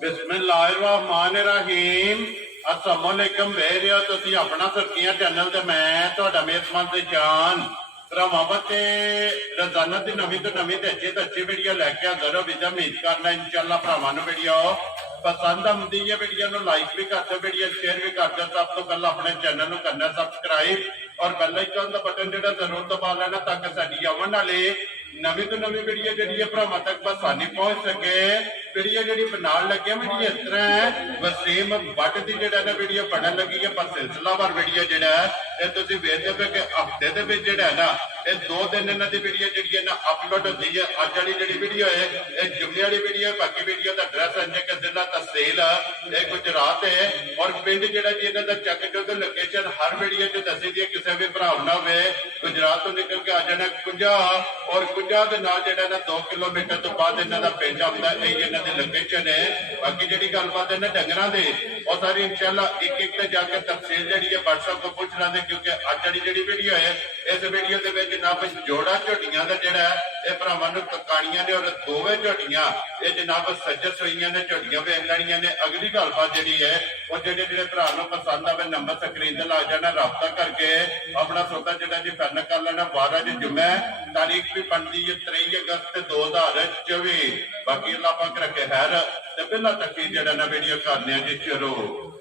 ਬਿਸਮਿल्लाहिर्रहमानिर्रहीम अस्सलामुअलैकुम वेरियो तुसी अपना सुर्खियां चैनल ते मैं ਤੁਹਾਡਾ ਮੇਜ਼ਬਾਨ ਤੇ ਜਾਨ ਭਰਾਵਾਂ ਤੇ ਰੋਜ਼ਾਨਾ ਦੀ ਨਵੀਂ ਤੋਂ ਨਵੀਂ ਤੇ ਅੱਛੀ ਵੀਡੀਓ ਲੈ ਕੇ ਹਾਜ਼ਰ ਹੋ ਵੀਡੀਓ ਉਮੀਦ ਕਰਨਾ ਇਨਸ਼ਾਅੱਲਾ ਭਰਾਵਾਂ ਨੂੰ ਵੀਡੀਓ ਪਸੰਦ ਆਉਂਦੀ ਹੈ ਵੀਡੀਓ ਨੂੰ ਲਾਈਕ ਵੀ ਕਰ ਦਿਓ ਵੀਡੀਓ ਸ਼ੇਅਰ ਵੀ ਕਰ ਦਿਓ ਸਭ ਤੋਂ ਪਹਿਲਾਂ ਆਪਣੇ ਚੈਨਲ ਨੂੰ ਕਰਨਾ ਸਬਸਕ੍ਰਾਈਬ और बेल आइकन का बटन जो जरूर दबा लेना ताकि साडी आवन वाली नवी तो नवी वीडियो जी भरावां तक आसानी पहुंच सके वीडियो जी बनाने लगे वीडियो इस तरह है वसीम बट की जो वीडियो बनने लगी है पर सिलसिलावार वीडियो जो है वेखते हो कि हफ्ते के है ना ये 2 दिन इन्हों की वीडियो जी है ना अपलोड होती है अज वाली जी वीडियो है ये जुम्मे वाली वीडियो बाकी वीडियो का एड्रैस है कि जिला तहसील ये गुजरात है और पिंड जो जी इन्हों का चक जो लोकेशन हर वीडियो च दसी दी किसी भी भरा ना हो गुजरात तो निकल के आ जाना कुंजा और कुंजा के नाल जो 2 किलोमीटर तो बाद इन्हों का पिंड आता है यही इन्हों की लोकेशन है बाकी जी गलबात है डंगर की और सारी इंशाल्लाह एक एक जाकर तफसील जी है व्हाट्सएप को पूछ लेंगे क्योंकि अज वाली जी वीडियो है इस वीडियो के जनाब जोड़ा झोटियां का जोड़ा है भरावां नूं ककाणियां ने और दोवें झोटियां ये जनाब सज्जर सोईयां ने झोटियां वेख लैणियां ने अगली गलबात जी है और जेडे भरा नूं पसंद आवे नंबर स्क्रीन ते ला जाना राबता करके अपना सौदा जो जी फाइनल कर लेना 12 जुम्मे तारीख भी बनती है 23 अगस्त 2024 बाकी अल्लाह पाक रखे खैर ते पहला तक जेड़ा ना वीडियो करने जी शुरू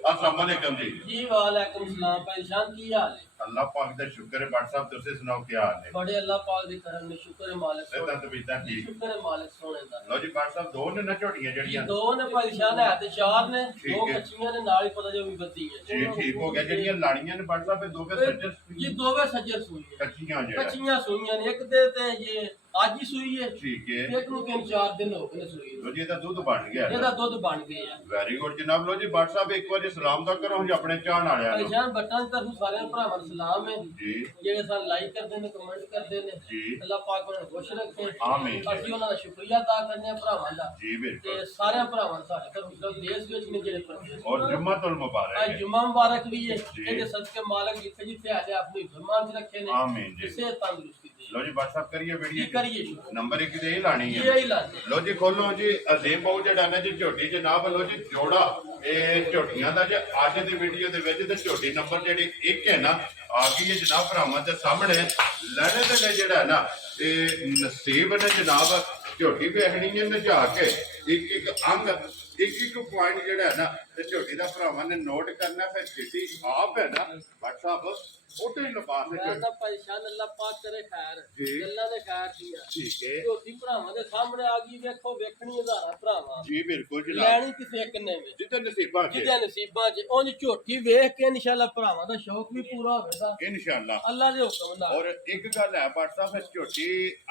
अस्सलाम वालेकुम जी वालेकुम सलाम परेशान की हाल है अल्लाह पाक दा शुक्र है व्हाट्सएप तुसे सुनाओ क्या हाल है बड़े अल्लाह पाक दे करम ने शुक्र है मालिक सेहतां ते बीता ठीक शुक्र है मालिक सोने दा लो जी व्हाट्सएप दो ने ना झोटियां ये जड़ियां दो ने परेशान है ते चार ने ठीक दो है। बच्चियां ने नाल ही पता जो भी बत्ती है जी ठीक हो गया जड़ियां लाड़ियां ने व्हाट्सएप पे दो के सज्जर ये दो वे सज्जर सुई है कच्चियां जेड़ा कच्चियां सुईयां ने एक दे ते ये आज ही सुई है ठीक है एक नु 3-4 दिन हो गए सुई लो जी दा दूध बन गया ਇਹਦਾ ਦੁੱਧ ਬਣ ਗਿਆ ਹੈ वेरी गुड जनाब लो जी व्हाट्सएप एक बार सलाम दा करो जी अपने चाहन वालियां नु परेशान बट्टां ਦੀ ਤਰਫ ਸਾਰਿਆਂ ਭਰਾਵਾਂ ਨੂੰ ਸਲਾਮ ਹੈ जी ਜਿਹੜੇ ਸਾਨੂੰ ਲਾਈਕ ਕਰਦੇ ਨੇ ਕਮੈਂਟ ਕਰਦੇ ਨੇ जी ਅੱਲਾਹ ਪਾਕ ਉਹਨਾਂ ਨੂੰ ਖੁਸ਼ ਰੱਖੇ ਆਮੀਨ। ਅਸੀਂ ਉਹਨਾਂ ਦਾ ਸ਼ੁਕਰੀਆ ਅਦਾ ਕਰਨੇ ਆ ਭਰਾਵਾਂ ਦਾ जी बिल्कुल ਤੇ ਸਾਰਿਆਂ ਭਰਾਵਾਂ ਨੂੰ ਸਾਡੇ ਤਰਫ ਦੇਸ਼ ਵਿੱਚ ਨੇ ਜਿਹੜੇ ਪ੍ਰਦੇਸ਼ और जुम्मतुल मुबारक ਅੱਜ है ਜੁਮਾ ਮੁਬਾਰਕ ਵੀ ਹੈ ਜੀ। ਇਹਦੇ ਸਦਕੇ ਮਾਲਕ ਜਿੱਥੇ ਜਿੱਥੇ ਆਲੇ ਆਪਣੀ ਫਰਮਾਨ ਚ ਰੱਖੇ ਨੇ आमीन जी ਇਸੇ ਤੰਦਰੁਸਤੀ ਦੇ लो जी व्हाट्सएप करिए ਕੀ वीडियो ਕਰੀਏ ਸ਼ੁਕਰ नंबर एक दे ही लानी ਇਹ है ਹੀ ਲਾਦੇ लो जी खोलो जी अजीम बहु जेड़ा ना जी झोटी जनाब लो जी जोड़ा ਇਹ ਝੋਟੀਆਂ ਦਾ ਜੇ ਅੱਜ ਦੀ ਵੀਡੀਓ ਦੇ ਵਿੱਚ ਤੇ ਝੋਟੀ ਨੰਬਰ ਜਿਹੜੀ 1 ਹੈ ਨਾ ਆ ਗਈ ਹੈ ਜਨਾਬ ਭਰਾਵਾਂ ਦੇ ਸਾਹਮਣੇ ਲੈਣੇ ਤੇ ਜਿਹੜਾ ਹੈ ਨਾ ਇਹ ਨਸੀਬ ਨੇ ਜਨਾਬ ਝੋਟੀ ਵੇਖਣੀ ਹੈ ਨਜਾ ਕੇ ਇੱਕ ਇੱਕ ਅੰਗ ਇੱਕ ਇੱਕ ਪੁਆਇੰਟ ਜਿਹੜਾ ਹੈ ਨਾ ਤੇ ਝੋਟੀ ਦਾ ਭਰਾਵਾਂ ਨੇ ਨੋਟ ਕਰਨਾ ਫਿਰ ਚਿੱਟੀ ਆਪ ਹੈ ਨਾ WhatsApp ਉਹਦੇ ਹੀ ਲਿਬਾਸ ਹੈ ਮੈਂ ਝੋਟੀ ਤਾਂ ਪਰੇਸ਼ਾਨ ਅੱਲਾਹ ਪਾਕ ਕਰੇ ਖੈਰ ਜੀ। ਗੱਲਾਂ ਦੇ ਖੈਰ ਦੀਆਂ ਠੀਕ ਹੈ ਝੋਟੀ ਭਰਾਵਾਂ ਦੇ ਸਾਹਮਣੇ ਆ ਗਈ ਵੇਖੋ ਵੇਖਣੀ ਹਜ਼ਾਰਾਂ ਭਰਾਵਾਂ ਜੀ ਬਿਲਕੁਲ ਜਨਾਬ ਲੈਣੀ ਕਿਸੇ ਇੱਕ ਨੇ ਵੇ ਜਿੱਤੇ ਨਸੀਬਾਂ ਚ ਜਿਹਦੇ ਨਸੀਬਾਂ 'ਚ ਉਂਝ ਝੋਟੀ ਵੇਖ ਕੇ ਇਨਸ਼ਾਅੱਲਾ ਭਰਾਵਾਂ ਦਾ ਸ਼ੌਕ ਵੀ ਪੂਰਾ ਹੋਵੇਗਾ ਇਨਸ਼ਾਅੱਲਾ ਅੱਲਾਹ ਦੇ ਹੁਕਮ ਨਾਲ और एक गल है WhatsApp झोटी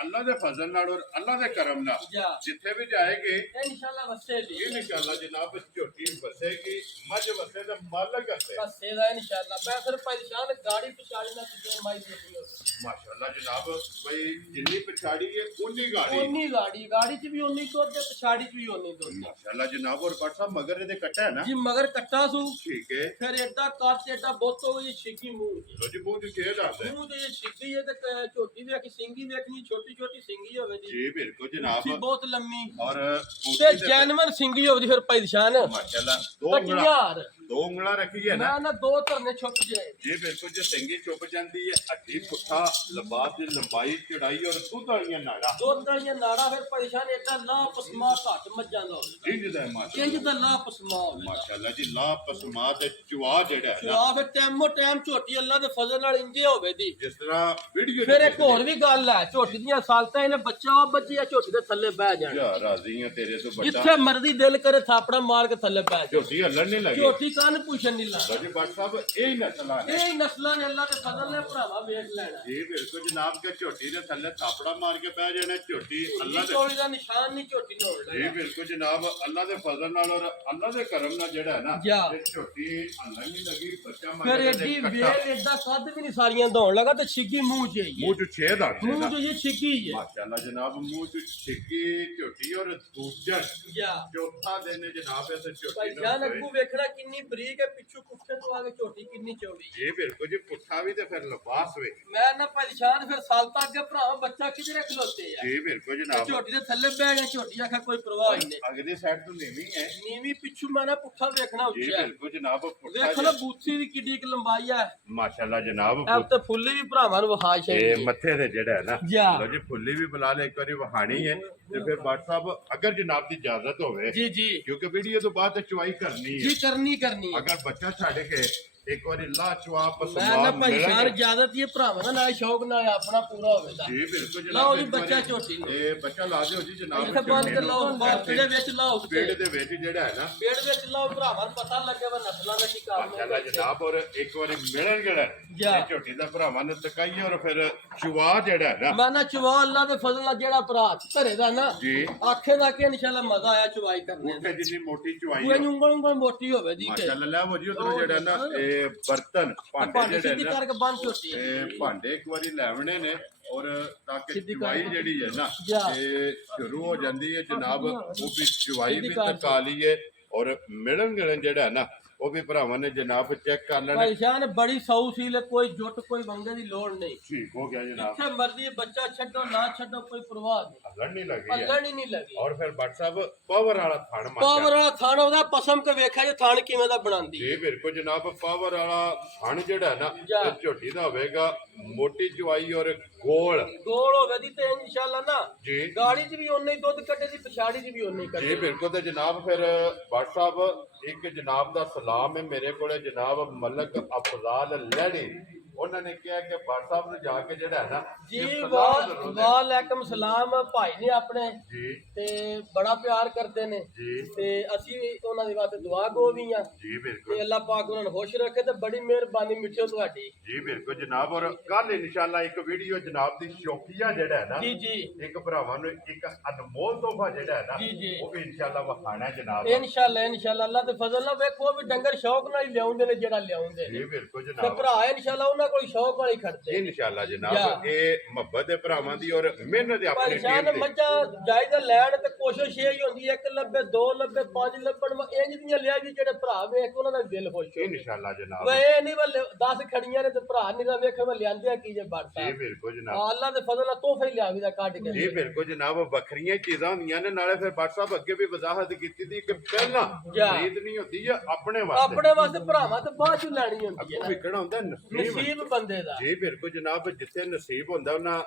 अल्लाह के फजल नाल और अल्लाह के करम नाल जा जिथे भी जाएगी इनशाअल्लाह वसेगी इंशाअल्लाह जनाब झोटी बसेगी मज वसे तो मालक हसे वसेगा इंशाअल्लाह मैं फिर परेशान गाड़ी पिछाड़ी ना किसी माई देखी हो माशाल्लाह जनाब भाई जिन्नी पिछाड़ी है उन्नी गाड़ी ओनी गाड़ी च भी ओनी दूध ते पिछाड़ी च भी ओनी दूध माशाल्लाह जनाब और WhatsApp मगर दे कट्टा है ना जी मगर कट्टा सू ठीक है फिर एडा काट एडा बोतो ये छिकी मुंह लो जी बहुत शेर आते हैं मुंह ते ये छिकी है ते झोटी वे की सिंगी देखनी छोटी छोटी सिंगी होवे जी जी बिल्कुल जनाब सी बहुत लम्मी और ते जानवर सिंगी होवे फिर परेशान माशाल्लाह दो उंगला कटियार दो उंगला रखी है ना ना दो तरने छुप जाए जी बिल्कुल जो सिंगी चुप जाती है हड्डी पुट्ठा लबास की लंबाई चढ़ाई और दुध वाली नाड़ा दुध वाली नाड़ा फिर परेशान एडा ला पसमा घट मज्जां दा होवे इंज दा माशाल्लाह इंज दा ला पसमा होवे माशाल्लाह जी ला पसमा ते चुआ जेड़ा है ना ਚੁਆ ਫਿਰ ਟਾਈਮੋ ਟਾਈਮ ਝੋਟੀ ਅੱਲਾ ਦੇ ਫਜ਼ਲ ਨਾਲ ਇੰਜੇ ਹੋਵੇ ਦੀ जिस तरह वीडियो ਫਿਰ ਇੱਕ ਹੋਰ ਵੀ ਗੱਲ ਹੈ ਝੋਟੀ ਦੀਆਂ ਸਾਲਤਾਂ ਇਹਨੇ ਬੱਚਾ ਉਹ ਬੱਚੀ ਆ ਝੋਟੀ ਦੇ ਥੱਲੇ ਬਹਿ ਜਾਣ या राजी है तेरे तो बच्चा ਜਿੱਥੇ ਮਰਜ਼ੀ ਦਿਲ ਕਰੇ ਥਾਪੜਾ ਮਾਰ ਕੇ ਥੱਲੇ ਬਹਿ ਜਾ झोटी हलन नहीं लगी ਝੋਟੀ ਕੰਨ ਪੁੱਛਣ ਨਹੀਂ ਲਾ जी बात साहब यही नस्ल है ਇਹ ਹੀ ਨਸਲਾਂ ਨੇ ਅੱਲਾ ਦੇ ਫਜ਼ਲ ਨੇ ਭਰਾਵਾ ਵੇਖ ਲੈਣਾ जी बिल्कुल जनाब के झोटी दे थल्ले थापड़ा मार के बह जाना झोटी अल्लाह दे ਝੋਟੀ ਦਾ ਨਿਸ਼ਾਨ ਨਹੀਂ ਝੋਟੀ ਨੇ ਹੋਣਾ जी बिल्कुल जनाब अल्लाह दे फजल नाल और अल्लाह दे करम नाल जेड़ा है ना जा। ते झोटी हलन नहीं लगी बच्चा ਫਿਰ मार ਏਡੀ ਵੇਲ ਏਡਾ ਕੱਦ ਵੀ ਨਹੀਂ ਸਾਰੀਆਂ ਦੌਣ ਲਗਾ ਤੇ ਛਿੱਗੀ ਮੂੰਹ ਚ ਹੀ मुंह जो छेद आ गया ਮੂੰਹ ना ਚ ਇਹ ਛਿੱਗੀ ਹੈ माशाल्लाह जनाब मुंह जो छिकी झोटी और दूजा ਜਾ चौथा दिन जनाब ऐसे झोटी ਭਾਈ ਜਾਨ ਅੱਗੂ ਵੇਖਣਾ ਕਿੰਨੀ ਬਰੀਕ ਹੈ, ਪਿੱਛੋਂ ਪੁੱਠੇ ਤੋਂ ਆ ਕੇ ਝੋਟੀ ਕਿੰਨੀ ਚੌੜੀ। ਜੀ ਬਿਲਕੁਲ ਜੀ, ਪੁੱਠਾ ਵੀ ਤੇ ਫਿਰ ਲਬਾਸ ਵੇ। ਮੈਂ ਨਾ ਪਰੇਸ਼ਾਨ ਫਿਰ ਸਾਲਤਾ ਅੱਗੇ ਭਰਾ ਬੱਚਾ ਕਿਧਰੇ ਖਲੋਤੇ ਆ। ਜੀ ਬਿਲਕੁਲ ਜਨਾਬ, ਝੋਟੀ ਦੇ ਥੱਲੇ ਬਹਿ ਗਏ, ਝੋਟੀ ਆਖਾ ਕੋਈ ਪਰਵਾਹ ਹੀ ਨਹੀਂ। ਅਗਲੀ ਸਾਈਡ ਤੋਂ ਨੀਵੀਂ ਹੈ। ਨੀਵੀਂ ਪਿੱਛੋਂ ਮੈਂ ਨਾ ਪੁੱਠਾ ਵੇਖਣਾ ਜੀ ਉੱਚਾ। ਬਿਲਕੁਲ ਜਨਾਬ, ਪੁੱਠਾ ਵੇਖੋ ਨਾ ਬੂਥੀ ਦੀ ਕਿੱਡੀ ਕੁ ਲੰਬਾਈ ਹੈ। ਮਾਸ਼ਾਅੱਲਾ ਜਨਾਬ। ਐ ਤੇ ਫੁੱਲੀ ਵੀ ਭਰਾਵਾਂ ਨੂੰ ਵਿਖਾ ਇਹ ਛੱਡੀ। ਮੱਥੇ ਤੇ ਜਿਹੜਾ ਹੈ ਨਾ, ਜਾ। ਲੋ ਜੀ ਫੁੱਲੀ ਵੀ ਬੁਲਾ ਲੈ, ਇੱਕ ਵਾਰੀ ਵਹਾਣੀ ਹੈ ਤੇ ਫਿਰ ਬਾਟ ਸਾਹਿਬ ਅਗਰ ਜਨਾਬ ਦੀ ਇਜਾਜ਼ਤ ਹੋਵੇ, ਜੀ ਜੀ ਕਿਉਂਕਿ ਵੀਡੀਓ ਤੋਂ ਬਾਅਦ ਚੁਆਈ ਕਰਨੀ ਹੈ, ਜੀ ਕਰਨੀ ਅਗਰ ਬੱਚਾ ਛੱਡ ਕੇ ਇੱਕ ਵਾਰੀ ਲਾ ਚੁਆ ਮੈਂ ਨਾ ਪਰੇਸ਼ਾਨ ਇਜਾਜ਼ਤ ਇਹ ਭਰਾਵਾਂ ਦਾ ਨਾਲ ਸ਼ੌਕ ਨਾਲ ਆਪਣਾ ਪੂਰਾ ਹੋਵੇਗਾ। ਜੀ ਬਿਲਕੁਲ ਜਨਾਬ। ਲਾਓ ਜੀ ਬੱਚਾ ਝੋਟੀ ਨੂੰ। ਇਹ ਬੱਚਾ ਲਾ ਦਿਓ ਜੀ ਜਨਾਬ। ਇੱਥੇ ਬੰਦ ਕੇ ਲਾਓ, ਬਾਹਰ ਦੇ ਵਿੱਚ ਲਾਓ। ਪੇੜ ਦੇ ਵਿੱਚ ਜਿਹੜਾ ਹੈ ਨਾ, ਪੇੜ ਵਿੱਚ ਲਾਓ, ਭਰਾਵਾਂ ਨੂੰ ਪਤਾ ਲੱਗੇ ਵਾ ਨਸਲਾਂ ਦਾ ਕੀ ਕੰਮ ਮਾਸ਼ਾਅੱਲਾ ਜਨਾਬ। ਔਰ ਇੱਕ ਵਾਰੀ ਮਿਲਣ ਜਿਹੜਾ ਜਾ। ਇਹ ਝੋਟੀ ਦਾ ਭਰਾਵਾਂ ਨੂੰ ਤਕਾਈ, ਔਰ ਫਿਰ ਚੁਆ ਜਿਹੜਾ ਹੈ ਨਾ, ਮੈਂ ਨਾ ਚਵਾ ਅੱਲਾ ਦੇ ਫਜ਼ਲ ਨਾਲ ਜਿਹੜਾ ਭਰਾ ਘਰੇ ਦਾ ਨਾ ਜੀ ਆਖੇ ਦਾ ਕਿ ਇਨਸ਼ਾਅੱਲਾ ਮਜ਼ਾ ਆਇਆ ਚਵਾਈ ਕਰਨੇ ਉੱਥੇ ਦਾ। ਜਿੰਨੀ ਮੋਟੀ ਚੁਆਈ ਉਹ ਉਂਗਲ ਉਂਗਲ ਮੋਟੀ ਹੋਵੇ ਦੀ ਕੇ ਮਾਸ਼ਾਅੱਲਾ। ਲੈ ਹੋ ਜੀ ਉਧਰੋਂ ਜਿਹੜਾ ਨਾ ਇਹ ਬਰਤਨ ਭਾਂਡੇ ਭਾਂਡੇ ਜਿਹੜੇ ਸਿੱਧੀ ਨਾ, ਕਰਕੇ ਬੰਨ ਝੋਟੀ। ਇਹ ਭਾਂਡੇ ਇੱਕ ਵਾਰੀ ਲੈਵਣੇ ਨੇ, ਔਰ ਤਾਂ ਕਿ ਸਿੱਧੀ ਚੁਆਈ ਕਰਕੇ ਜਿਹੜੀ ਹੈ ਨਾ ਜਾ। ਇਹ ਸ਼ੁਰੂ ਹੋ ਜਾਂਦੀ ਹੈ ਜਨਾਬ। ਉਹ ਵੀ ਚੁਆਈ ਸਿੱਧੀ ਵੀ ਕਰਕੇ। ਤਕਾ ਲਈਏ, ਔਰ ਮਿਲਣ ਗਿਲਣ ਜਿਹੜਾ ਹੈ ਨਾ ਉਹ ਵੀ ਭਰਾਵਾਂ ਨੇ ਜਨਾਬ ਚੈੱਕ ਕਰ ਲੈਣਾ। ਭਾਈ ਸ਼ਾਨ ਬੜੀ ਸੌ ਸੀ ਲੈ, ਕੋਈ ਜੁੱਟ ਕੋਈ ਵੰਗੇ ਦੀ ਲੋੜ ਨਹੀਂ। ਠੀਕ ਹੋ ਗਿਆ ਜਨਾਬ। ਜਿੱਥੇ ਮਰਜ਼ੀ ਬੱਚਾ ਛੱਡੋ ਨਾ ਛੱਡੋ ਕੋਈ ਪਰਵਾਹ ਨਹੀਂ, ਹਲਣ ਨਹੀਂ ਲੱਗੀ ਹੈ। ਹੱਲਣ ਹੀ ਨਹੀਂ ਲੱਗੀ। ਔਰ ਫਿਰ ਬੱਟ ਸਾਹਿਬ ਪਾਵਰ ਵਾਲਾ ਥਣ ਪਾਵਰ ਮਾਰਿਆ ਵਾਲਾ ਥਾਣ ਉਹਦਾ ਪਸਮ ਕੇ ਵੇਖਿਆ ਜੇ ਥਾਣ ਕਿਵੇਂ ਦਾ ਬਣਾਉਂਦੀ। ਜੀ ਬਿਲਕੁਲ ਜਨਾਬ। ਪਾਵਰ ਵਾਲਾ ਥਣ ਜਿਹੜਾ ਹੈ ਨਾ ਜਾ। ਇਹ ਝੋਟੀ ਦਾ ਹੋਵੇਗਾ ਮੋਟੀ ਚੁਆਈ ਔਰ ਗੋਲ। ਗੋਲ ਹੋਵੇ ਦੀ ਤੇ ਇਨਸ਼ਾਅੱਲਾ ਨਾ ਜੀ ਗਾੜੀ 'ਚ ਵੀ ਓਨੇ ਹੀ ਦੁੱਧ ਕੱਢੇ ਦੀ, ਪਛਾੜੀ 'ਚ ਵੀ ਓਨੇ ਹੀ ਜੀ ਕੱਢੇ। ਬਿਲਕੁਲ। ਤੇ ਜਨਾਬ ਫਿਰ ਬੱਟ ਸਾਹਿਬ ਇੱਕ ਜਨਾਬ ਦਾ ਸਲਾਮ ਹੈ ਮੇਰੇ ਕੋਲੇ, ਜਨਾਬ ਮਲਕ ਅਫਜ਼ਾਲ ਲੜੀ। ਉਹਨਾਂ ਨੇ ਕਿਹਾ ਕਿ ਬੱਟ ਸਾਹਿਬ ਨੂੰ ਜਾ ਕੇ ਜਿਹੜਾ ਹੈ ਨਾ ਜੀ ਇਹ ਸਲਾਮ ਜ਼ਰੂਰ ਦੇ। ਵਾਲੇਕਮ ਸਲਾਮ। ਭਾਈ ਨੇ ਆਪਣੇ ਜੀ ਤੇ ਬੜਾ ਪਿਆਰ ਕਰਦੇ ਨੇ ਜੀ ਤੇ ਅਸੀਂ ਵੀ ਉਹਨਾਂ ਦੀ ਵਾਸਤੇ ਦੁਆ ਗੋ ਵੀ ਆ ਜੀ ਤੇ ਬਿਲਕੁਲ ਅੱਲਾਹ ਪਾਕ ਉਹਨਾਂ ਨੂੰ ਖੁਸ਼ ਰੱਖੇ ਤੇ ਬੜੀ ਮਿਹਰਬਾਨੀ ਮਿੱਠਿਓ ਤੁਹਾਡੀ। ਜੀ ਬਿਲਕੁਲ ਜਨਾਬ। ਔਰ ਕੱਲ ਇਨਸ਼ਾਅੱਲਾ ਇੱਕ ਵੀਡੀਓ ਜਨਾਬ ਦੀ ਸ਼ੌਕੀਆ ਜਿਹੜਾ ਹੈ ਨਾ, ਜੀ ਜੀ ਇੱਕ ਭਰਾਵਾਂ ਨੂੰ ਇੱਕ ਅਨਮੋਲ ਤੋਹਫਾ ਜਿਹੜਾ ਹੈ ਨਾ ਜੀ ਜੀ ਉਹ ਵੀ ਇਨਸ਼ਾਅੱਲਾ ਵਿਖਾਣਾ ਜਨਾਬ। ਇਨਸ਼ਾਅੱਲਾ ਅੱਲਾਹ ਦੇ ਫਜ਼ਲ ਨਾਲ। ਵੇਖੋ ਵੀ ਡੰਗਰ ਸ਼ੌਕ ਨਾਲ ਹੀ ਲਿਆਉਂਦੇ ਨੇ ਜਿਹੜਾ ਲਿਆਉਂਦੇ ਨੇ ਜੀ ਬਿਲਕੁਲ ਤੇ ਜਨਾਬ। ਭਰਾ ਇਨਸ਼ਾਅੱਲਾ ਉਹਨਾਂ ਕੋਲ ਸ਼ੌਕ ਵਾਲੀ ਖੜਦੇ। ਇਨਸ਼ਾਅੱਲਾ ਜਾ। ਜਨਾਬ। ਇਹ ਮੁਹੱਬਤ ਦੇ ਭਰਾਵਾਂ ਦੀ ਔਰ ਮਿਹਨਤ ਦੇ ਆਪਣੀ ਪਰੇਸ਼ਾਨ ਟੀਮ ਦੀ। ਮੱਝਾਂ ਜਾਇਦਾ ਲੈਣ ਤੇ ਕੋਸ਼ਿਸ਼ ਇਹ ਹੀ ਹੁੰਦੀ ਹੈ, 1 ਲੱਭੇ 2 ਲੱਭੇ 5 ਲੱਭਣ ਇੰਜ ਦੀਆਂ ਲਿਆ ਜੀ ਜਿਹੜੇ ਭਰਾ ਵੇਖ ਉਹਨਾਂ ਦਾ ਦਿਲ ਖੁਸ਼ ਹੋਵੇ। ਇਨਸ਼ਾਅੱਲਾ ਜਨਾਬ। ਵੇ ਇਹ ਨਹੀਂ ਵੇ 10 ਖੜੀਆਂ ਨੇ ਤੇ ਭਰਾ ਨਹੀਂ ਦਾ ਵੇਖੇ ਮੈਂ ਲਿਆਂਦੇ ਆ ਕੀ ਜੇ ਬੜਤਾ। ਜੀ ਬਿਲਕੁਲ ਜਨਾਬ। ਅੱਲਾਹ ਦੇ ਫਜ਼ਲ ਨਾਲ ਤੋਹਫਾ ਹੀ ਲਿਆਵੀ ਦਾ ਕੱਢ ਕੇ। ਜੀ ਬਿਲਕੁਲ ਜਨਾਬ। ਵੱਖਰੀਆਂ ਚੀਜ਼ਾਂ ਹੁੰਦੀਆਂ ਨੇ। ਨਾਲੇ ਫਿਰ ਬੱਟ ਸਾਹਿਬ ਅੱਗੇ ਵੀ ਵਜ਼ਾਹਤ ਕੀਤੀ ਸੀ ਕਿ ਪਹਿਲਾਂ ਜਾ। ਖਰੀਦ ਨਹੀਂ ਹੁੰਦੀ ਹੈ ਆਪਣੇ ਵਾਸਤੇ, ਆਪਣੇ ਵਾਸਤੇ ਭਰਾਵਾਂ ਤੇ ਬਾਅਦ ਚ ਲੈਣੀ ਹੁੰਦੀ ਹੈ ਅੱਗੋਂ ਨਾ। ਵਿਕਣਾ ਹੁੰਦਾ ਨਸੀਬ। ਨਸੀਬ ਬੰਦੇ ਦਾ। ਜੀ ਬਿਲਕੁਲ ਜਨਾਬ। ਜਿੱਥੇ ਨਸੀਬ ਹੁੰਦਾ ਉਹਨਾਂ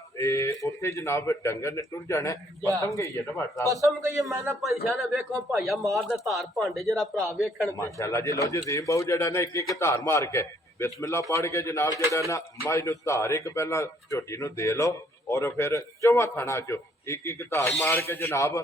ਉੱਥੇ ਜਨਾਬ ਡੰਗਰ ਨੇ ਟੁਰ ਜਾਣਾ। ਜਾ। ਪਸੰਦ ਗਈ ਹੈ ਨਾ ਬੱਟ ਸਾਹਿਬ। ਕਸਮ ਕਹੀਏ ਮੈਂ ਨਾ ਪਰੇਸ਼ਾਨ ਆ। ਵੇਖੋ ਭਾਈਆ ਮਾਰਦਾ ਧਾਰ ਭਾਂਡੇ ਜਿਹੜਾ ਭਰਾ ਵੇਖਣ ਤੇ। ਮਾਸ਼ਾਅੱਲਾ ਜੀ। ਲੋ ਜੀ ਜ਼ੀਮ ਬਾਊ ਜਿਹੜਾ ਨਾ ਇੱਕ ਇੱਕ ਧਾਰ ਮਾਰ ਕੇ ਬਿਸਮਿਲ੍ਲਾ ਪੜ੍ਹ ਕੇ ਜਨਾਬ ਜਿਹੜਾ ਨਾ ਮਾਈ ਨੂੰ ਧਾਰ ਇੱਕ ਪਹਿਲਾਂ ਝੋਟੀ ਨੂੰ ਦੇ ਲਓ, ਔਰ ਫਿਰ ਚੌਵਾਂ ਥਾਣਾ ਚੋਂ ਇੱਕ ਇੱਕ ਧਾਰ ਮਾਰ ਕੇ ਜਨਾਬ।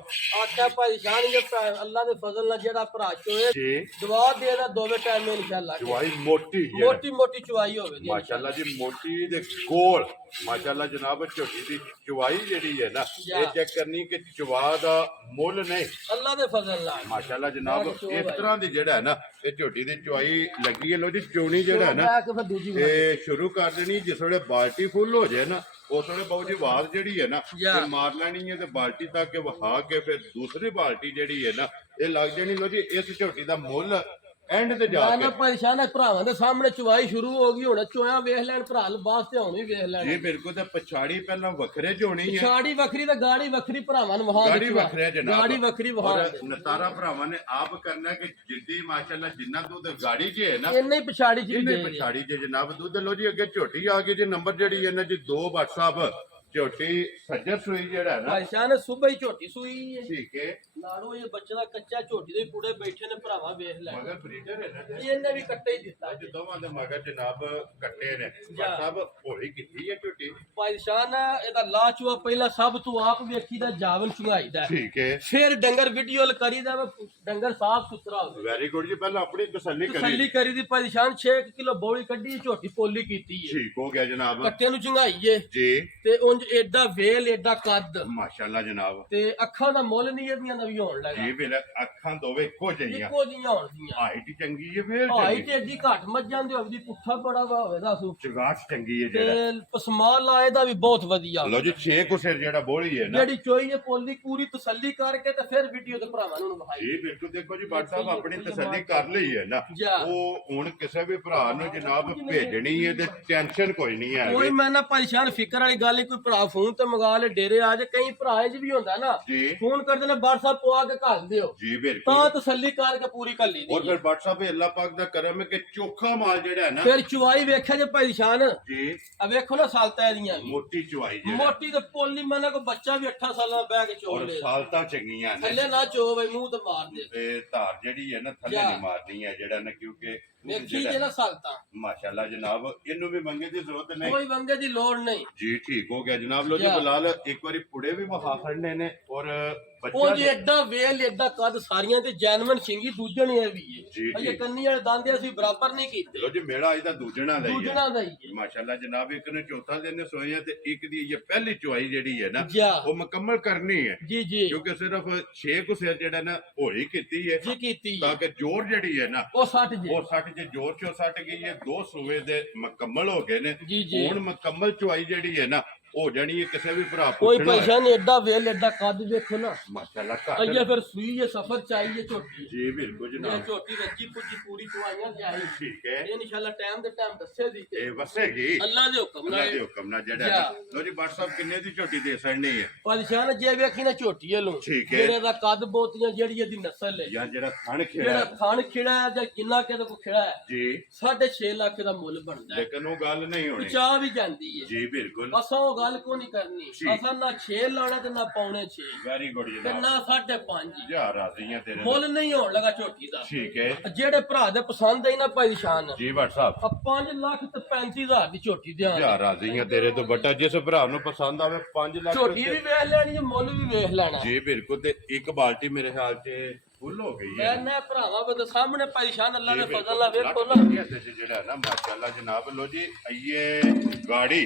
ਆਖਿਆ ਪਰੇਸ਼ਾਨ ਜੇ ਅੱਲਾਹ ਦੇ ਫਜ਼ਲ ਨਾਲ ਜਿਹੜਾ ਭਰਾ ਚੋਏ ਜੀ ਦੁਆ ਦੇ ਦਾ ਦੋਵੇਂ ਟਾਈਮ ਇਨਸ਼ਾਅੱਲਾ। ਚੁਆਈ ਮੋਟੀ ਹੈ। ਮੋਟੀ ਮੋਟੀ ਚੁਆਈ ਹੋਵੇ ਜੀ ਮਾਸ਼ਾਅੱਲਾ ਜੀ। ਮੋਟੀ ਦੇ ਗੋਲ ਮਾਸ਼ਾਅੱਲਾ ਜਨਾਬ। ਝੋਟੀ ਦੀ ਚੁਆਈ ਜਿਹੜੀ ਹੈ ਨਾ ਇਹ ਚੈੱਕ ਕਰਨੀ ਕਿ ਚੁਆ ਦਾ ਮੁੱਲ ਨਹੀਂ। ਅੱਲਾਹ ਦੇ ਫਜ਼ਲ ਨਾਲ ਮਾਸ਼ਾਅੱਲਾ ਜਨਾਬ। ਇਸ ਤਰ੍ਹਾਂ ਦੀ ਜਿਹੜਾ ਹੈ ਨਾ ਇਹ ਝੋਟੀ ਦੀ ਚੁਆਈ ਲੱਗੀ ਹੈ। ਲੋ ਜੀ ਚੋਣੀ ਜਿਹੜਾ ਹੈ ਨਾ ਮੈਂ ਕਿ ਫਿਰ ਦੂਜੀ ਇਹ ਸ਼ੁਰੂ ਕਰ ਦੇਣੀ। ਜਿਸ ਵੇਲੇ ਬਾਲਟੀ ਫੁੱਲ ਹੋ ਜਾਏ ਨਾ ਉਸ ਵੇਲੇ ਬਾਊ ਜੀ ਆਵਾਜ਼ ਜਿਹੜੀ ਹੈ ਨਾ ਜਾ। ਇਹ ਮਾਰ ਲੈਣੀ ਹੈ ਤੇ ਬਾਲਟੀ ਤੱਕ ਕੇ ਵਹਾ ਕੇ ਫਿਰ ਦੂਸਰੀ ਬਾਲਟੀ ਜਿਹੜੀ ਹੈ ਨਾ ਇਹ ਲੱਗ ਜਾਣੀ। ਲੋ ਜੀ ਇਸ ਝੋਟੀ ਦਾ ਮੁੱਲ ਐਂਡ ਤੇ ਜਾ ਮੈਂ ਕੇ ਨਾ ਪਰੇਸ਼ਾਨ ਹੈ ਭਰਾਵਾਂ ਦੇ ਸਾਹਮਣੇ ਚੁਆਈ ਸ਼ੁਰੂ ਹੋ ਗਈ। ਹੁਣ ਚੋਇਆ ਵੇਖ ਲੈਣ ਭਰਾ ਲਬਾਸ ਤੇ ਹੁਣ ਵੀ ਵੇਖ ਲੈਣ। ਜੀ ਬਿਲਕੁਲ। ਤੇ ਪਛਾੜੀ ਪਹਿਲਾਂ ਵੱਖਰੇ ਚ ਹੋਣੀ ਹੈ, ਛਾੜੀ ਵੱਖਰੀ ਤੇ ਗਾੜੀ ਵੱਖਰੀ ਭਰਾਵਾਂ ਨੂੰ ਵਹਾ ਗਾੜੀ ਵੱਖਰੇ ਜਨਾਬ। ਗਾੜੀ ਵੱਖਰੀ ਵਹਾ ਔਰ ਨਤਾਰਾ ਭਰਾਵਾਂ ਨੇ ਆਪ ਕਰਨਾ ਕਿ ਜਿੱਡੀ ਮਾਸ਼ਾਅੱਲਾ ਜਿੰਨਾ ਦੁੱਧ ਗਾੜੀ 'ਚ ਹੈ ਨਾ ਇੰਨੇ ਹੀ ਪਛਾੜੀ ਚ ਵੀ ਇਹਨੇ ਦੇ ਪਛਾੜੀ 'ਚ ਜਨਾਬ ਦੁੱਧ। ਲੋ ਜੀ ਅੱਗੇ ਝੋਟੀ ਆ ਗਈ ਜੀ। ਨੰਬਰ ਜਿਹੜੀ ਇਹਨਾਂ ਜੀ 2 ਬੱਟ ਸਾਹਿਬ ਝੋਟੀ ਸੱਜਰ ਸੂਈ ਜਿਹੜਾ ਹੈ ਨਾ। ਪਰੇਸ਼ਾਨ ਸੁਬਹ ਹੀ ਝੋਟੀ ਸੂਈ ਹੈ ਠੀਕ ਹੈ। ਨਾੜੋ ਇਹ ਬੱਚੇ ਦਾ ਕੱਚਾ ਝੋਟੀ ਦੇ ਪੂੜੇ ਬੈਠੇ ਨੇ ਭਰਾਵਾਂ ਵੇਖ ਲੈ। ਮਗਰ ਬਰੀਡਰ ਹੈ ਨਾ ਇਹਨੇ ਵੀ ਕੱਟੇ ਹੀ ਦਿੱਤਾ ਅੱਜ ਦੋਵਾਂ ਦੇ ਮਗਰ ਜਨਾਬ ਕੱਟੇ ਨੇ। ਬੱਟ ਸਾਹਿਬ ਹੋਲੀ ਕੀਤੀ ਹੈ ਝੋਟੀ। ਪਰੇਸ਼ਾਨ ਇਹਦਾ ਲਾਚੂਆ ਪਹਿਲਾਂ ਸਭ ਤੋਂ ਆਪ ਵੇਖੀ ਦਾ ਜਾਵਨ ਚੁਗਾਈਦਾ ਠੀਕ ਹੈ। ਫਿਰ ਡੰਗਰ ਵੀਡੀਓ ਕਰੀਦਾ ਵਾ, ਡੰਗਰ ਸਾਫ ਸੁਥਰਾ ਹੋਵੇ। ਵੈਰੀ ਗੁੱਡ ਜੀ। ਪਹਿਲਾਂ ਆਪਣੀ ਤਸੱਲੀ ਤਸੱਲੀ ਕਰੀ। ਕਰੀ ਦੀ ਪਰੇਸ਼ਾਨ 6 ਕਿਲੋ ਬੋਲੀ ਕੱਢੀ ਝੋਟੀ ਪੋਲੀ ਕੀਤੀ ਹੈ। ਠੀਕ ਹੋ ਗਿਆ ਜਨਾਬ। ਕੱਟਿਆਂ ਨੂੰ ਚੁਗਾਈਏ ਜੀ ਤੇ ਉਂਝ ਏਡਾ ਵੇਲ ਏਡਾ ਕੱਦ ਮਾਸ਼ਾਅੱਲਾ ਜਨਾਬ। ਤੇ ਅੱਖਾਂ ਦਾ ਮੁੱਲ ਨਹੀਂ ਇਹਦੀਆਂ ਦਾ ਵੀ ਵੀ ਹੋਣ ਲੱਗਾ ਜੀ ਬਿਲ ਅੱਖਾਂ ਦੋਵੇਂ ਇੱਕੋ ਜਿਹੀਆਂ, ਇੱਕੋ ਜਿਹੀਆਂ ਹੋਣਗੀਆਂ। ਹਾਈਟ ਚੰਗੀ ਹੈ, ਫੇਰ ਹਾਈਟ ਏਡੀ ਘੱਟ ਮੱਝਾਂ ਦੀ ਹੋਵੇ, ਪੁੱਠਾ ਬੜਾ ਵਾ ਹੋਵੇ ਦੱਸੋ। ਚਗਾਟ ਚੰਗੀ ਹੈ ਤੇ ਜਿਹੜਾ। ਪਸਮਾਨ ਲਾਏ ਦਾ ਵੀ ਬਹੁਤ ਵਧੀਆ। ਲੋ ਜੀ 6 ਕੁ ਜਿਹੜਾ ਬੋਲੀ ਹੈ ਨਾ, ਜਿਹੜੀ ਚੋਈ ਨੇ ਪੋਲੀ ਪੂਰੀ ਤਸੱਲੀ ਕਰਕੇ ਤੇ ਫਿਰ ਵੀਡੀਓ ਤੇ ਭਰਾਵਾਂ ਨੂੰ ਵਿਖਾਈ। ਜੀ ਬਿਲਕੁਲ। ਦੇਖੋ ਜੀ ਬਾਟ ਸਾਹਿਬ ਆਪਣੀ ਤਸੱਲੀ ਕਰ ਲਈ ਹੈ ਨਾ, ਜਾ। ਉਹ ਹੁਣ ਕਿਸੇ ਵੀ ਭਰਾ ਨੂੰ ਜਨਾਬ ਭੇਜਣੀ ਹੈ ਤੇ ਟੈਨਸ਼ਨ ਕੋਈ ਨਹੀਂ ਹੈ। ਕੋਈ ਮੈਂ ਨਾ ਪਰੇਸ਼ਾਨ ਫਿਕਰ ਵਾਲੀ ਗੱਲ ਹੀ, ਕੋਈ ਭਰਾ ਫੋਨ ਤੇ ਮੰਗਾ ਲੈ ਡੇਰੇ ਆ ਜਾ, ਕਈ ਭਰਾ ਇਹ ਵੀ ਹੁੰਦਾ ਨਾ ਜੀ ਫੋਨ ਕਰਦੇ ਨੇ WhatsApp ਪਵਾ ਕੇ ਘੱਲ ਦਿਓ, ਜੀ ਬਿਲਕੁਲ। ਤਾਂ ਤਸੱਲੀ ਕਰਕੇ ਪੂਰੀ ਕਰ ਲਈ ਦੀ। ਔਰ ਫਿਰ WhatsApp पे अल्लाह पाक दा करम है कि चोखा माल जेड़ा है ना, ਫਿਰ ਚੁਵਾਈ ਵੇਖਿਆ ਜੇ ਪਰੇਸ਼ਾਨ जी ਆ ਵੇਖੋ ਨਾ ਸਾਲਤਾਂ ਦੀਆਂ ਵੀ। मोटी चुवाई जेड़ा ਮੋਟੀ ਤੇ ਪੋਲੀ ਮੈਂ ਨਾ ਕੋਈ ਬੱਚਾ ਵੀ 8 ਸਾਲਾਂ ਦਾ ਬਹਿ ਕੇ ਚੋਲ और ਲੇ सालता चंगियां ने ਥੱਲੇ ਨਾ ਚੋ ਬਈ ਮੂੰਹ ਤੇ ਮਾਰ ਦੇ। ते धार जेड़ी है ना थल्ले जा। नहीं मारनी है जेड़ा ना, क्योंकि ਵੇਖੀ ਜੇ ਨਾ ਸਾਲਤਾਂ, माशाल्लाह जनाब इन्नू भी मंगे दी जरूरत नहीं। ਕੋਈ ਵੰਗੇ ਦੀ ਲੋੜ ਨਹੀਂ। जी ठीक हो गया जनाब। लो जी जा। बिलाल एक बारी पुड़े भी वहा खड़ने ने और ਉਹ बच्चा ਜੇ ਐਡਾ ਵੇਲ ਐਡਾ ਕੱਦ ਸਾਰੀਆਂ ਤੇ ਜੈਨਮਨ ਸਿੰਗੀ ਦੂਜਣ ਇਹ ਵੀ ਜੀ, ਹੈ। ਅਜੇ ਜੀ। ਕੰਨੀ ਵਾਲੇ ਦੰਦੇ ਅਸੀਂ ਬਰਾਬਰ ਨਹੀਂ ਕੀਤੇ, लो जी मेरा अज दा दूजना दा ही ਦੂਜਣਾ है ਦਾ ਹੀ ਹੈ। माशाल्लाह जनाब। एक ने चौथा दिन सोए हैं ते एक दी ये पहली चुवाई जेड़ी है ना जा। वो मुकम्मल करनी है, ਜੀ ਜੀ क्योंकि सिर्फ 6 कुछ जेड़ा ना होली कीती है ਜੀ ਕੀਤੀ ताकि जोर जेड़ी है ना ਉਹ 60 ਜੇ वो सट जे जोर चो सट गई है। 2 सूबे दे मुकम्मल हो गए ने। जी, जी। हुण मुकम्मल चुवाई जेड़ी है ना हो जानी है। किसी भी भरा ਕੋਈ पुछना है ਪਰੇਸ਼ਾਨ ਐਡਾ ਵੇਲ ਐਡਾ ਕੱਦ ਵੇਖੋ ਨਾ। माशाल्लाह ਅਜੇ घट ਫਿਰ ਸੂਈ ਇਹ ਸਫਰ ਚਾਹੀਏ ਝੋਟੀ। जी बिल्कुल ਇਹ जनाब। ਝੋਟੀ ਰੱਜੀ ਪੁੱਜੀ ਪੂਰੀ ਦਵਾਈਆਂ ਜਾਈ। ठीक है ਇਹ ਇਨਸ਼ਾਅੱਲਾ ਟਾਈਮ ਦੇ ਟਾਈਮ ਦੱਸੇ ਦੀ ਤੇ ये वसेगी ਅੱਲਾ ਦੇ ਹੁਕਮ अल्लाह दे ਨਾਲ। हुक्म नाल जेड़ा जा। है। लो जी बाट साहब किन्ने दी झोटी दे सड़नी है ਪਰੇਸ਼ਾਨ ਜੇ ਵੇਖੀ ਨਾ ਝੋਟੀ ਵੱਲੋਂ ਠੀਕ ਹੈ। ਜਿਹੜੇ ਦਾ ਕੱਦ ਬਹੁਤੀਆਂ ਜਿਹੜੀ ਇਹਦੀ ਨਸਲ ਹੈ, या जेड़ा थन खेड़ा ਜਿਹੜਾ है। ਥਣ ਖਿੜਾ ਹੈ ਜਾਂ ਕਿੰਨਾ ਕਿਹਦੇ ਕੋ ਖਿੜਾ ਹੈ, जी 6.5 ਲੱਖ ਦਾ ਮੁੱਲ ਬਣਦਾ ਹੈ। लेकिन वो गल नहीं होनी। ਚਾਹ ਵੀ ਜਾਂਦੀ ਹੈ। जी बिल्कुल ਅਸਾਂ ਉਹ ਗੱਲ ਕੋ ਨਹੀਂ ਕਰਨੀ। ਠੀਕ। ਅਸਾਂ ਨਾ 6 ਲਾਣਾ ਤੇ ਨਾ ਪੌਣੇ 6 वेरी गुड ਤੇ जनाब। ਨਾ 5.5। जा राजी हैं तेरे ਮੁੱਲ ਨਹੀਂ ਹੋਣ ਲੱਗਾ ਝੋਟੀ ਦਾ। ठीक है ਜਿਹੜੇ ਭਰਾ ਦੇ ਪਸੰਦ ਆਈ ਨਾ ਪਰੇਸ਼ਾਨ जी बाट साहब। 5 ਲੱਖ ਤੇ 35,000 ਦੀ ਝੋਟੀ ਦਿਆਂ। ਜਾ ਰਾਜ਼ੀ ਹਾਂ ਤੇਰੇ ਤੋਂ ਬਟਾ। ਜਿਸ ਭਰਾ ਨੂੰ ਪਸੰਦ ਆਵੇ 5 ਲੱਖ ਝੋਟੀ ਵੀ ਵੇਖ ਲੈਣੀ ਹੈ, ਮੁੱਲ ਵੀ ਵੇਖ ਲੈਣਾ। ਜੀ ਬਿਲਕੁਲ। ਤੇ ਇੱਕ ਬਾਲਟੀ ਮੇਰੇ ਖਿਆਲ 'ਚ ਫੁੱਲ ਹੋ ਗਈ ਹੈ। ਮੈਂ ਭਰਾਵਾ ਬਦੇ ਸਾਹਮਣੇ ਪਰੇਸ਼ਾਨ ਅੱਲਾ ਦੇ ਜੀ ਫਜ਼ਲ ਨਾਲ ਵੇਖੋ ਨਾ। ਬਿਲਕੁਲ। ਇਹਦੇ 'ਚ ਜਿਹੜਾ ਨਾ ਮਾਸ਼ਾਅੱਲਾ ਜਨਾਬ। ਲੋ ਜੀ ਇਹ ਗਾੜੀ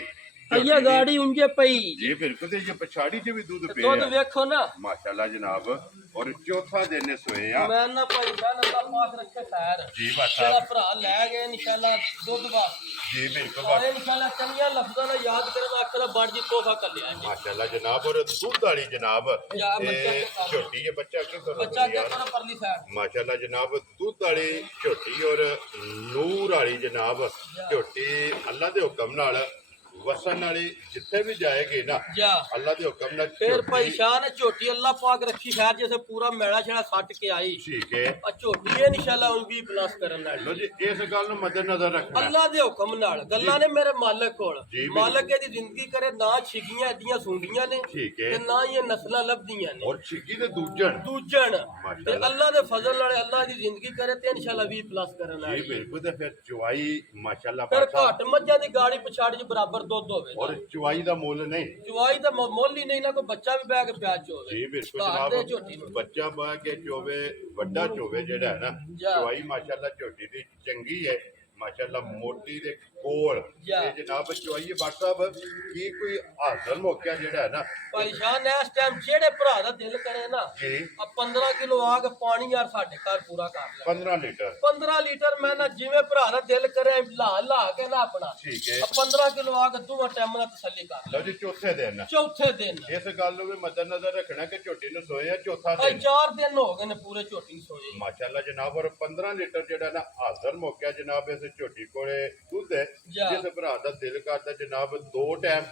ਅਈਆ ਗਾੜੀ ਉਂਝੇ ਪਈ ਜੀ ਬਿਲਕੁਲ। ਤੇ ਇਹ ਪਛਾੜੀ 'ਚ ਵੀ ਦੁੱਧ ਦੁੱਧ ਪਿਆ ਵੇਖੋ ਨਾ। ਮਾਸ਼ਾਅੱਲਾ ਜਨਾਬ। ਔਰ ਚੌਥਾ ਦਿਨ ਸੋਏ ਆ। ਮੈਂ ਨਾ ਪਰੇਸ਼ਾਨ ਅੱਲਾ ਪਾਕ ਰੱਖੇ ਖੈਰ। ਜੀ ਬਾਟ ਜਿਹੜਾ ਸਾਹਿਬ। ਭਰਾ ਲੈ ਗਏ ਇਨਸ਼ਾਅੱਲਾ ਦੁੱਧ ਵਾ ਜੀ ਬਿਲकुल ਔਰ ਇਨਸ਼ਾਅੱਲਾ ਚੰਗੀਆਂ ਲਫ਼ਜ਼ਾਂ ਨਾਲ ਯਾਦ ਕਰਨ ਆਖਰ ਬੜ ਜੀ ਤੋਹਫਾ ਕਰ ਲਿਆ ਜੀ। माशाल्लाह जनाब। और दूध वाली जनाब या बच्चा ये के साथ। छोटी ये बच्चा किस तरह ਬੱਚਾ की ਕਿਆ यार? ਕਰੋ ਪਰਲੀ ਸਾਈਡ। माशाल्लाह जनाब। दूध वाली छोटी और नूर वाली जनाब छोटी अल्लाह के हुक्म नाल वसन वाली जिथे भी जाएगी ना ਜਾ अल्लाह के हुक्म नाल ਫਿਰ झोटी- ਪਰੇਸ਼ਾਨ ਹੈ ਝੋਟੀ ਅੱਲਾ ਪਾਕ ਰੱਖੀ ਖੈਰ ਜਿਵੇਂ ਪੂਰਾ ਮੈਲਾ ਛੜਾ ਸੱਟ ਕੇ ਆਈ। ठीक है। ਆ ਝੋਟੀ ਇਹ ਇਨਸ਼ਾਅੱਲਾ ਹੁਣ ਵੀ ਪਲੱਸ ਕਰਨ लो ਵਾਲੀ। जी इस गल मद्देनजर रखना। ਅੱਲਾ ਦੇ ਹੁਕਮ ਨਾਲ ਗੱਲਾਂ ਨੇ ਮੇਰੇ ਮਾਲਕ ਕੋਲ। ਜੀ, ਬਿਲਕੁਲ। ਮਾਲਕ ਇਹਦੀ ਜ਼ਿੰਦਗੀ ਕਰੇ ਨਾ ਛਿਗੀਆਂ ਐਡੀਆਂ ਸੁੰਡੀਆਂ ਨੇ ठीक है। ਤੇ ਨਾ ਹੀ ਇਹ ਨਸਲਾਂ ਲੱਭਦੀਆਂ ਨੇ और छिकी दे दूजन ਦੂਜਣ। ਮਾਸ਼ਾਅੱਲਾ। ਤੇ ਅੱਲਾ ਦੇ ਫਜ਼ਲ ਨਾਲ ਅੱਲਾ ਦੀ ਜ਼ਿੰਦਗੀ ਕਰੇ ਤੇ ਇਨਸ਼ਾਅੱਲਾ 20 ਪਲੱਸ ਕਰਨ जी ਵਾਲੀ। बिल्कुल। तो फिर चुवाई माशाल्लाह ਫਿਰ पाक ਘੱਟ ਮੱਝਾਂ ਦੀ ਗਾੜੀ ਪਛਾੜੀ ਚ ਬਰਾबर ਦੁੱਧ ਹੋਵੇ। और चुवाई का मुल नहीं। ਚੁਆਈ ਦਾ ਮੁੱਲ ਹੀ ਨਹੀਂ ਨਾ ਕੋਈ ਬੱਚਾ ਵੀ ਬਹਿ ਕੇ ਪਿਆ ਚੋਵੇ। ਜੀ ਬਿਲਕੁਲ ਘਰ ਦੇ ਜਨਾਬ। ਝੋਟੀ ਨੂੰ। ਬੱਚਾ ਬਾ ਕੇ ਚੋਵੇ ਵੱਡਾ ਚੋਵੇ ਜਿਹੜਾ ਹੈ ਨਾ ਜਾ। ਚਵਾਈ ਮਾਸ਼ਾਅੱਲਾ ਝੋਟੀ ਦੀ ਚੰਗੀ ਹੈ ਮਾਸ਼ਾਅੱਲਾ। ਮੋਟੀ ਦੇ ਕੋਲ ਜਾ। ਇਹ ਜਨਾਬ ਚਵਾਈ ਬਾਟ ਸਾਹਿਬ ਕੀ ਕੋਈ ਹਾਜ਼ਰ ਮੌਕਾ ਜਿਹੜਾ ਹੈ ਨਾ ਪਰੇਸ਼ਾਨ ਹੈ ਇਸ ਟਾਈਮ ਜਿਹੜੇ ਭਰਾ ਦਾ ਦਿਲ ਕਰੇ ਨਾ ਜੀ ਆ 15 ਕਿਲੋ ਆ ਕੇ ਪਾਣੀ ਯਾਰ ਸਾਡੇ ਘਰ ਪੂਰਾ ਕਰ ਲੈ। 15 ਲੀਟਰ 15 ਲੀਟਰ ਮੈਂ ਨਾ ਜਿਵੇਂ ਭਰਾ ਦਾ ਦਿਲ ਕਰੇ ਲਾ ਕੇ ਨਾ ਆਪਣਾ ਠੀਕ ਹੈ। ਆ 15 ਕਿਲੋ ਆ ਕੇ ਦੋਵਾਂ ਟਾਈਮ ਨਾਲ ਤਸੱਲੀ ਕਰ ਲੈ। ਲਓ ਜੀ ਚੌਥੇ ਦਿਨ ਚੌਥੇ ਦਿਨ ਇਸ ਗੱਲ ਨੂੰ ਵੀ ਮੱਦੇਨਜ਼ਰ ਰੱਖਣਾ ਕਿ ਝੋਟੀ ਨੂੰ ਸੋਏ ਆ ਚੌਥਾ ਆ ਦਿਨ 4 ਦਿਨ ਹੋ ਗਏ ਨੇ ਪੂਰੇ ਝੋਟੀ ਨੂੰ ਸੋਏ। ਮਾਸ਼ਾਅੱਲਾ ਜਨਾਬ। ਔਰ 15 ਲੀਟਰ ਜਿਹੜਾ ਨਾ ਹਾਜ਼ਰ ਮੌਕਾ ਜਨਾਬ ਇਸ ਝੋਟੀ ਕੋਲੇ ਦੁੱਧ ਹੈ। ਜਾ। ਜਿਸ ਭਰਾ ਦਾ ਦਿਲ ਕਰਦਾ ਜਨਾਬ 2 ਟਾਈਮ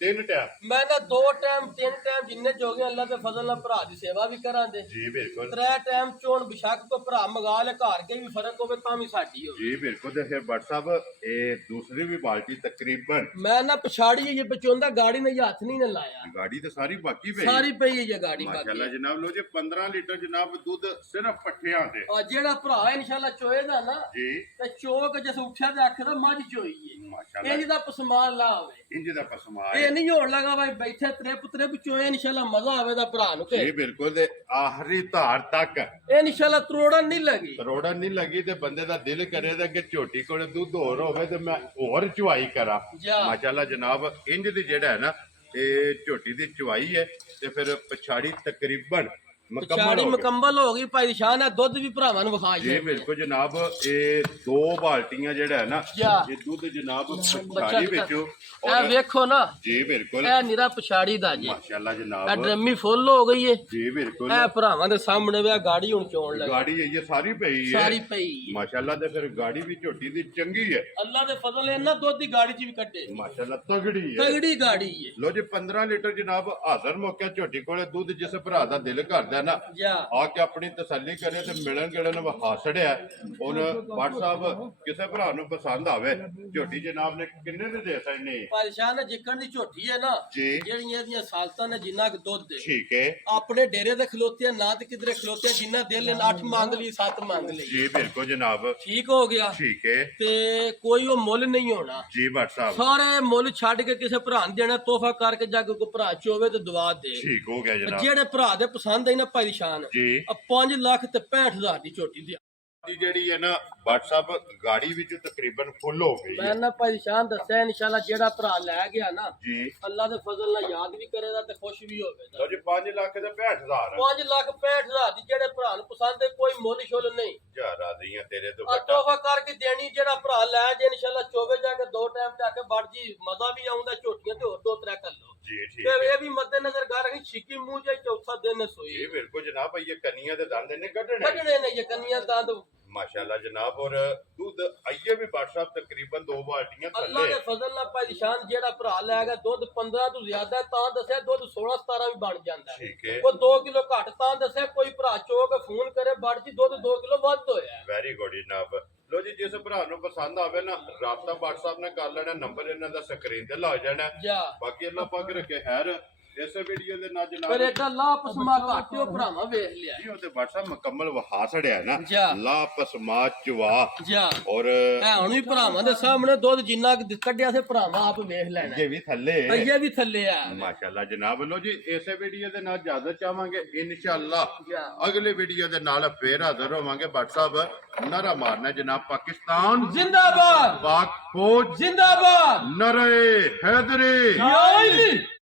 3 ਟਾਈਮ ਮੈਂ ਨਾ 2 ਟਾਈਮ 3 ਟਾਈਮ ਜਿੰਨੇ ਜੋਗੇ ਅੱਲਾ ਦੇ ਫਜ਼ਲ ਨਾਲ ਭਰਾ ਦੀ ਸੇਵਾ ਵੀ ਕਰਾਂਦੇ। ਜੀ ਬਿਲकुल 3 ਟਾਈਮ ਚੋਣ ਬਿਸ਼ੱਕ ਕੋ ਭਰਾ ਮੰਗਾ ਲੈ ਘਰ ਕੇ ਵੀ ਫਰਕ ਹੋਵੇ ਤਾਂ ਵੀ ਸਾਡੀ ਹੋਵੇ। ਜੀ ਬਿਲकुल। ਤੇ ਫਿਰ ਭੱਟ ਸਾਹਿਬ ਇਹ ਦੂਸਰੀ ਵੀ ਬਾਲਟੀ ਤਕਰੀਬਨ ਮੈਂ ਨਾ ਪਛਾੜੀ ਇਹ ਬਚੋਂਦਾ ਗਾੜੀ ਨੇ ਹੱਥ ਨਹੀਂ ਨਾ ਲਾਇਆ। ਗਾੜੀ ਤਾਂ ਸਾਰੀ ਬਾਕੀ ਪਈ ਸਾਰੀ ਪਈ ਹੈ ਇਹ ਗਾੜੀ ਮਾਸ਼ਾਅੱਲਾ ਬਾਕੀ। ਜਨਾਬ। ਲੋ ਜੀ 15 ਲੀਟਰ ਜਨਾਬ ਦੁੱਧ ਸਿਰਫ ਪੱਠਿਆਂ ਤੇ ਆ ਜਿਹੜਾ ਭਰਾ ਇਨਸ਼ਾਅੱਲਾ ਚੋਏਦਾ ਨਾ ਜੀ ਤੇ ਚੋਕ ਜਿਸ ਉੱਠਿਆ ਤੇ ਆਖਦਾ ਮੱਝ ਚੋਈ ਹੈ। ਮਾਸ਼ਾਅੱਲਾ। ਇੰਜ ਦਾ ਪਸਮਾਨ ਲਾ ਹੋਵੇ। ਇੰਜ ਦਾ ਪਸਮਾ ਇਹ ਹੈ ਨਹੀਂ ਹੋਣ ਲੱਗਾ ਭਾਈ ਬੈਠੇ ਤਰੇ ਚੋਏ ਇਨਸ਼ਾਅੱਲਾ ਮਜ਼ਾ ਆਵੇ ਦਾ ਭਰਾ ਨੂੰ ਜੀ ਕੇ ਬਿਲकुल। ਤੇ ਆਖਰੀ ਧਾਰ ਤੱਕ ਇਹ ਇਨਸ਼ਾਅੱਲਾ ਤਰੋੜਨ ਨਹੀਂ ਲੱਗੀ। ਕਰੋੜਾ ਨਹੀਂ ਲੱਗੀ ਤੇ ਬੰਦੇ ਦਾ ਦਿਲ ਕਰੇਦਾ ਕਿ ਝੋਟੀ ਕੋਲੇ ਦੁੱਧ ਹੋਰ ਹੋਵੇ ਤੇ ਮੈਂ ਹੋਰ ਚੁਆਈ ਕਰਾਂ। ਜਾ। ਮਾਸ਼ਾਅੱਲਾ ਜਨਾਬ। ਇੰਜ ਦੀ ਜਿਹੜਾ ਹੈ ਨਾ ਇਹ ਝੋਟੀ ਦੀ ਚੁਆਈ ਹੈ ਤੇ ਫਿਰ ਪਛਾੜੀ ਤਕਰੀਬਨ ਮੁਕੰਮਲ ਪਛਾੜੀ ਹੋ ਗਏ। ਮੁਕੰਮਲ ਹੋ ਗਈ ਭਾਈ ਸ਼ਾਨ ਹੈ ਦੁੱਧ ਵੀ ਭਰਾਵਾਂ ਨੂੰ ਵਿਖਾ ਜੀ ਜੀ ਬਿਲਕੁਲ ਜਨਾਬ, ਇਹ 2 ਬਾਲਟੀਆਂ ਜਿਹੜਾ ਹੈ ਨਾ ਜਾ। ਇਹ ਦੁੱਧ ਜਨਾਬ ਬੱਚਾ ਪਛਾੜੀ ਵਿੱਚੋਂ ਇਹ ਵੇਖੋ ਨਾ ਜੀ ਬਿਲਕੁਲ ਇਹ ਨਿਰਾ ਪਛਾੜੀ ਦਾ ਜੀ ਮਾਸ਼ਾਅੱਲਾ ਇਹ ਜਨਾਬ ਡਰਮੀ ਫੁੱਲ ਹੋ ਗਈ ਏ ਜੀ ਬਿਲਕੁਲ ਇਹ ਭਰਾਵਾਂ ਦੇ ਸਾਹਮਣੇ ਵੇ ਗਾੜੀ ਹੁਣ ਚੋਣ ਲੱਗੀ ਗਾੜੀ ਇਹ ਸਾਰੀ ਪਈ ਹੈ ਸਾਰੀ ਪਈ ਮਾਸ਼ਾਅੱਲਾ ਤੇ ਫਿਰ ਗਾੜੀ ਵੀ ਝੋਟੀ ਦੀ ਚੰਗੀ ਹੈ ਅੱਲਾ ਦੇ ਫਜ਼ਲ ਨੇ ਨਾ ਦੁੱਧ ਦੀ ਗਾੜੀ ਚ ਵੀ ਕੱਢੇ ਮਾਸ਼ਾਅੱਲਾ ਤਗੜੀ ਹੈ। ਤਗੜੀ ਗਾੜੀ ਏ ਲੋ ਜੀ 15 ਲੀਟਰ ਜਨਾਬ ਹਾਜ਼ਰ ਮੌਕੇ ਝੋਟੀ ਕੋਲੇ ਦੁੱਧ ਜਿਸ ਭਰਾ ਦਾ ਦਿਲ ਕਰਦਾ ਨਾ ਜਾ ਆ ਕੇ ਆਪਣੀ ਤਸੱਲੀ ਕਰੇ ਤੇ ਮਿਲਣ ਗਿਲਣ ਵਹਾਸੜਿਆ ਉਹਨ WhatsApp ਕਿਸੇ ਭਰਾ ਨੂੰ ਪਸੰਦ ਆਵੇ ਝੋਟੀ ਜਨਾਬ ਨੇ ਕਿੰਨੇ ਦੇ ਦੇ ਸਕਦੇ ਭਾਈ ਸ਼ਾਨ ਨੇ ਜਿੱਕਣ ਦੀ ਝੋਟੀ ਹੈ ਨਾ ਜੀ ਜਿਹੜੀਆਂ ਇਹਦੀਆਂ ਸਾਲਤਾਂ ਨੇ ਜਿੰਨਾ ਕੁ ਦੁੱਧ ਦੇ ਠੀਕ ਹੈ ਆਪਣੇ ਡੇਰੇ ਦੇ ਖਲੋਤੇ ਆ, ਨਾ ਤੇ ਕਿਧਰੇ ਖਲੋਤੇ ਆ, ਜਿੰਨਾ ਦਿਲ 8 ਮੰਗ ਲਈ 7 ਮੰਗ ਲਈ ਜੀ ਬਿਲਕੁਲ ਜਨਾਬ ਠੀਕ ਹੋ ਗਿਆ ਠੀਕ ਹੈ ਤੇ ਕੋਈ ਉਹ ਮੁੱਲ ਨਹੀਂ ਹੋਣਾ ਜੀ WhatsApp ਸਾਰੇ ਮੁੱਲ ਛੱਡ ਕੇ ਕਿਸੇ ਭਰਾ ਨੂੰ ਦੇਣਾ ਤੋਹਫਾ ਕਰਕੇ ਜਾ ਕੇ ਕੋਈ ਭਰਾ ਚੋਵੇ ਤੇ ਦਵਾ ਦੇ ਠੀਕ ਹੋ ਗਿਆ ਜਨਾਬ ਜਿਹੜੇ ਭਰਾ ਦੇ ਪਸੰਦ ਆਈ ਨਾ ਭਾਈ ਸ਼ਾਨ ਜੀ 5 ਲੱਖ ਤੇ 65,000 ਦੀ ਝੋਟੀ ਦੀ ਦੀ ਜਿਹੜੀ ਹੈ ਨਾ WhatsApp ਗਾੜੀ ਵਿੱਚ ਤਕਰੀਬਨ ਫੁੱਲ ਹੋ ਗਈ ਮੈਂ ਹੈ ਨਾ ਭਾਈ ਸ਼ਾਨ ਦੱਸਿਆ ਇਨਸ਼ਾਅੱਲਾ ਜਿਹੜਾ ਭਰਾ ਲੈ ਗਿਆ ਨਾ ਜੀ ਅੱਲਾ ਦੇ ਫਜ਼ਲ ਨਾਲ ਯਾਦ ਵੀ ਕਰੇਗਾ ਤੇ ਖੁਸ਼ ਵੀ ਹੋਵੇਗਾ ਲੋ ਜੀ 5 ਲੱਖ ਤੇ 65,000 5 ਲੱਖ 65,000 ਦੀ ਜਿਹੜੇ ਭਰਾ ਨੂੰ ਪਸੰਦ ਹੈ ਕੋਈ ਮੁੱਲ ਸ਼ੁੱਲ ਨਹੀਂ ਜਾ ਰਾਜ਼ੀਆਂ ਤੇਰੇ ਤੋਂ ਆ ਵੱਡਾ ਤੋਹਫਾ ਕਰਕੇ ਦੇਣੀ ਜਿਹੜਾ ਭਰਾ ਲੈ ਜੇ ਇਨਸ਼ਾਅੱਲਾ ਚੋਵੇ ਜਾ ਕੇ 2 ਟਾਈਮ ਜਾ ਕੇ ਵੜ ਜੀ ਮਜ਼ਾ ਵੀ ਆਉਂਦਾ ਝੋਟੀਆਂ ਤੇ ਹੋਰ 2-3 ਕਰ ਲਓ ਜੀ ਠੀਕ ਤੇ ਹੈ ਇਹ ਵੀ ਮੱਦੇ ਨਜ਼ਰ ਗਾ ਰਹੀ ਛਿੱਕੀ ਮੂੰਹ ਜੇ ਚੌਥਾ ਦਿਨ ਸੋਈ ਇਹ ਬਿਲਕੁਲ ਜਨਾਬ ਇਹ ਕੰਨੀਆਂ ਦੇ ਦੰਦ ਨੇ ਕੱਢਣੇ ਕੱਢਣੇ ਨੇ ਇਹ ਕੰਨੀਆਂ ਦੰਦ ਮਾਸ਼ਾਅੱਲਾ ਜਨਾਬ ਔਰ ਦੁੱਧ ਆਈਏ ਵੀ WhatsApp ਤਕਰੀਬਨ 2 ਬਾਲਟੀਆਂ ਅੱਲਾ ਥੱਲੇ ਦੇ ਫਜ਼ਲ ਨਾਲ ਭਾਈ ਸ਼ਾਨ ਜਿਹੜਾ ਭਰਾ ਲੈ ਗਿਆ ਦੁੱਧ 15 ਤੋਂ ਜ਼ਿਆਦਾ ਹੈ, ਤਾਂ ਦੱਸਿਆ ਦੁੱਧ 16-17 ਵੀ ਬਣ ਜਾਂਦਾ ਹੈ ਠੀਕ ਹੈ ਕੋਈ 2 ਕਿਲੋ ਘੱਟ ਤਾਂ ਦੱਸਿਆ ਕੋਈ ਭਰਾ ਚੋ ਕੇ ਫੋਨ ਕਰੇ ਬੜ ਜੀ ਦੁੱਧ 2 ਕਿਲੋ ਵੱਧ ਹੋਇਆ ਹੈ। ਵੈਰੀ ਗੁੱਡ ਜਨਾਬ ਲੋ ਜੀ ਜਿਸ ਭਰਾ ਨੂੰ ਪਸੰਦ ਆਵੇ ਨਾ ਰਾਬਤਾ WhatsApp ਨਾਲ ਕਰ ਲੈਣਾ ਨੰਬਰ ਇਹਨਾਂ ਦਾ ਸਕਰੀਨ ਤੇ ਲੱਗ ਜਾਣਾ ਜਾ ਬਾਕੀ ਅੱਲਾਹ ਪਾਕ ਰੱਖੇ ਖੈਰ ਇਸੇ ਵੀਡੀਓ ਦੇ ਨਾਲ ਪਰ ਜਨਾਬ ਇਹਦਾ ਲਾ ਪਸਮਾ ਘੱਟ ਉਹ ਭਰਾਵਾਂ ਵੇਖ ਲਿਆ ਜੀ ਉਹਦੇ WhatsApp ਮੁਕੰਮਲ ਵਹਾ ਛੜਿਆ ਨਾ ਜਾ। ਲਾ ਪਸਮਾ ਚਵਾ ਜਾ ਔਰ ਇਹ ਹੁਣ ਵੀ ਭਰਾਵਾਂ ਦੇ ਸਾਹਮਣੇ ਦੁੱਧ ਜਿੰਨਾ ਕੁ ਕੱਢਿਆ ਸੀ ਭਰਾਵਾਂ ਆਪ ਵੇਖ ਲੈਣਾ ਇਹ ਵੀ ਥੱਲੇ ਇਹ ਵੀ ਥੱਲੇ ਆ ਮਾਸ਼ਾਅੱਲਾ ਜਨਾਬ ਲੋ ਜੀ ਇਸੇ ਵੀਡੀਓ ਦੇ ਨਾਲ ਇਜਾਜ਼ਤ ਚਾਹਾਂਗੇ ਇਨਸ਼ਾਅੱਲਾ ਜਾ। ਅਗਲੇ ਵੀਡੀਓ ਦੇ ਨਾਲ ਫੇਰ ਹਾਜ਼ਰ ਹੋਵਾਂਗੇ WhatsApp ਨਾਰਾ ਮਾਰਨਾ ਜਨਾਬ ਪਾਕਿਸਤਾਨ ਜਿੰਦਾਬਾਦ ਪਾਕ ਫੌਜ ਜਿੰਦਾਬਾਦ ਨਰੇ ਹੈਦਰੀ ਯਾ ਅਲੀ